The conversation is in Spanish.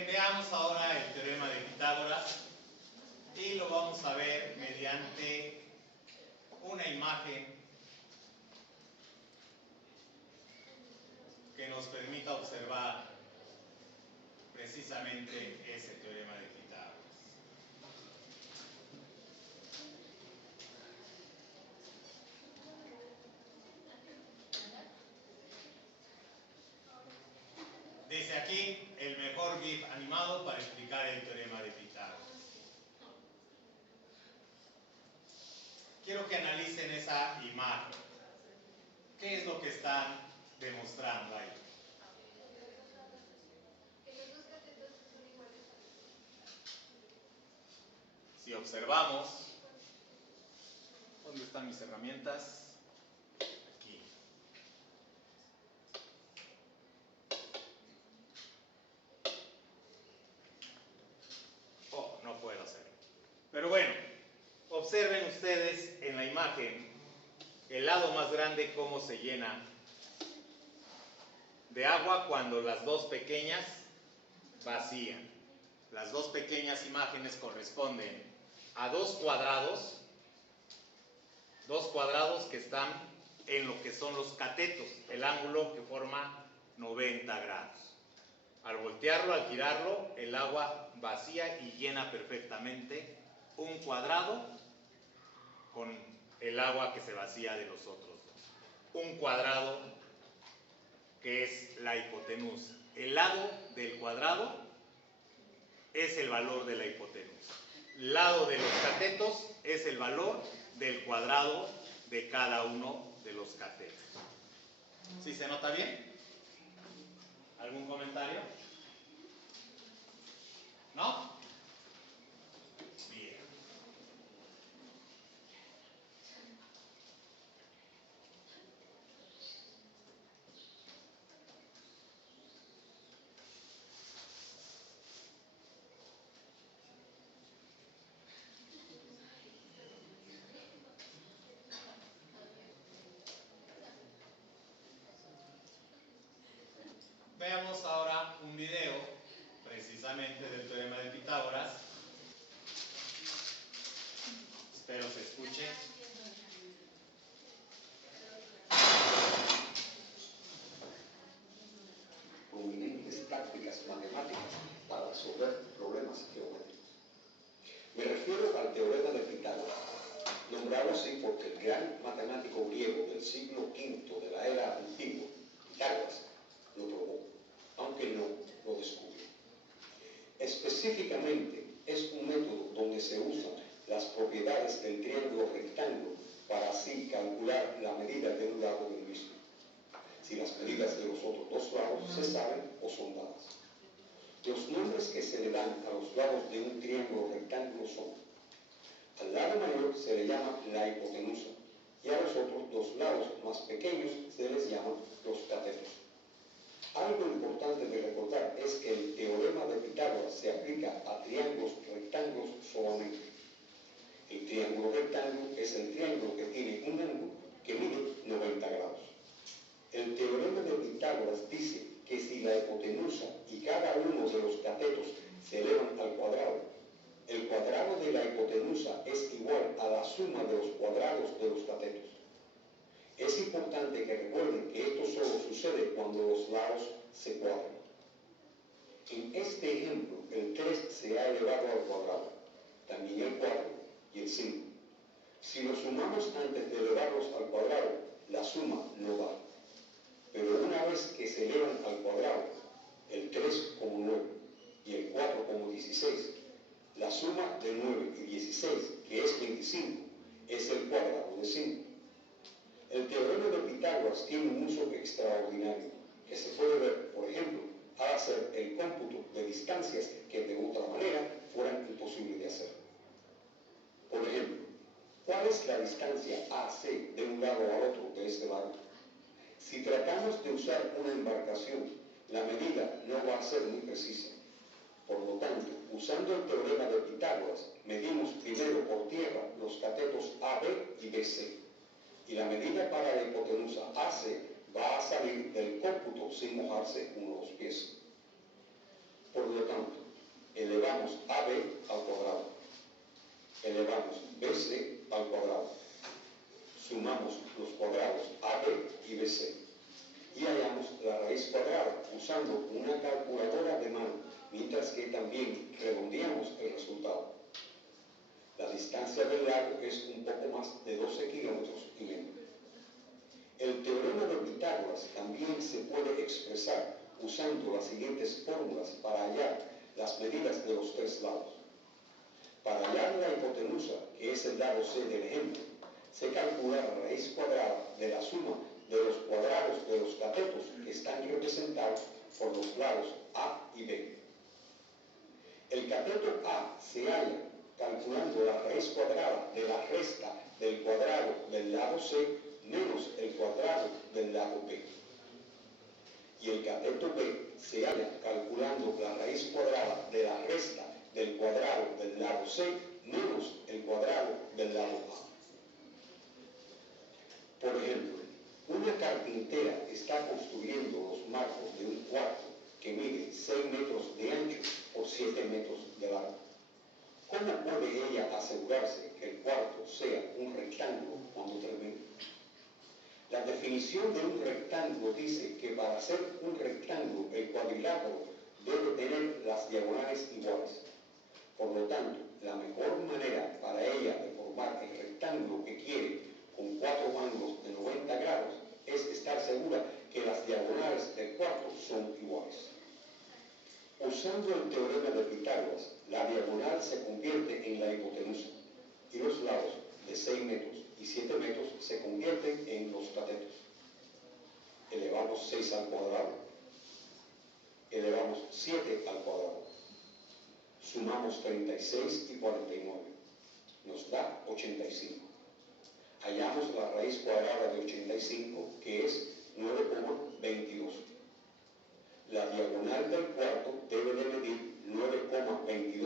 bien, veamos ahora el teorema de Pitágoras y lo vamos a ver mediante una imagen que nos permita observar precisamente ese teorema de Pitágoras. Desde aquí, el mejor GIF animado para explicar el teorema de Pitágoras. Quiero que analicen esa imagen. ¿Qué es lo que están demostrando ahí? Que los dos catetos son iguales. Si observamos, ¿dónde están mis herramientas? Aquí. Oh, no puedo hacerlo. Pero bueno, observen ustedes en la imagen el lado más grande cómo se llena de agua cuando las dos pequeñas vacían. Las dos pequeñas imágenes corresponden a dos cuadrados que están en lo que son los catetos, el ángulo que forma 90 grados. Al voltearlo, al girarlo, el agua vacía y llena perfectamente un cuadrado con el agua que se vacía de los otros dos. Un cuadrado que es la hipotenusa. El lado del cuadrado es el valor de la hipotenusa. El lado de los catetos es el valor del cuadrado de cada uno de los catetos. ¿Sí se nota bien? ¿Algún comentario? ¿No? Bien. Veamos ahora un video precisamente del teorema de Pitágoras. Espero se escuche. Prominentes prácticas matemáticas para resolver problemas geométricos. Me refiero al teorema de Pitágoras, nombrado así porque el gran matemático griego del siglo V de la era antigua, Pitágoras, lo probó, aunque no lo descubrió. Específicamente, es un método donde se usan las propiedades del triángulo rectángulo para así calcular la medida de un lado del mismo, si las medidas de los otros dos lados se saben o son dadas. Los nombres que se le dan a los lados de un triángulo rectángulo son: al lado mayor se le llama la hipotenusa y a los otros dos lados más pequeños se les llama los catetos. Algo importante de recordar es que el teorema de Pitágoras se aplica a triángulos rectángulos solamente. El triángulo rectángulo es el triángulo que tiene un ángulo que mide 90 grados. El teorema de Pitágoras dice que si la hipotenusa y cada uno de los catetos se elevan al cuadrado, el cuadrado de la hipotenusa es igual a la suma de los cuadrados de los catetos. Es importante que recuerden que esto solo sucede cuando los lados se cuadran. En este ejemplo, el 3 se ha elevado al cuadrado, también el 4 y el 5. Si los sumamos antes de elevarlos al cuadrado, la suma no da. Pero una vez que se elevan al cuadrado, el 3 como 9 y el 4 como 16, la suma de 9 y 16, que es 25, es el cuadrado de 5. El teorema de Pitágoras tiene un uso extraordinario, que se puede ver, por ejemplo, al hacer el cómputo de distancias que de otra manera fueran imposibles de hacer. Por ejemplo, ¿cuál es la distancia AC de un lado al otro de este lago? Si tratamos de usar una embarcación, la medida no va a ser muy precisa. Por lo tanto, usando el teorema de Pitágoras, medimos primero por tierra los catetos AB y BC. Y la medida para la hipotenusa AC va a salir del cómputo sin mojarse uno de los pies. Por lo tanto, elevamos AB al cuadrado, elevamos BC al cuadrado, sumamos los cuadrados AB y BC y hallamos la raíz cuadrada usando una calculadora de mano, mientras que también redondeamos el resultado. La distancia del lago es un poco más de 12 kilómetros y medio. El teorema de Pitágoras también se puede expresar usando las siguientes fórmulas para hallar las medidas de los tres lados. Para hallar la hipotenusa, que es el lado C del ejemplo, se calcula la raíz cuadrada de la suma de los cuadrados de los catetos que están representados por los lados A y B. El cateto A se halla calculando la raíz cuadrada de la resta del cuadrado del lado C menos el cuadrado del lado B. Y el cateto B se halla calculando la raíz cuadrada de la resta del cuadrado del lado C menos el cuadrado del lado A. Por ejemplo, una carpintera está construyendo los marcos de un cuarto que mide 6 metros de ancho por 7 metros de largo. ¿Cómo puede ella asegurarse que el cuarto sea un rectángulo cuando termine? La definición de un rectángulo dice que para ser un rectángulo el cuadrilátero debe tener las diagonales iguales. Por lo tanto, la mejor manera para ella de formar el rectángulo que quiere con 4 ángulos de 90 grados es estar segura que las diagonales del cuarto son iguales. Usando el teorema de Pitágoras, la diagonal se convierte en la hipotenusa y los lados de 6 metros y 7 metros se convierten en los catetos. Elevamos 6 al cuadrado, elevamos 7 al cuadrado, sumamos 36 y 49, nos da 85. Hallamos la raíz cuadrada de 85, que es 9,22. La diagonal del cuarto debe de medir 9,22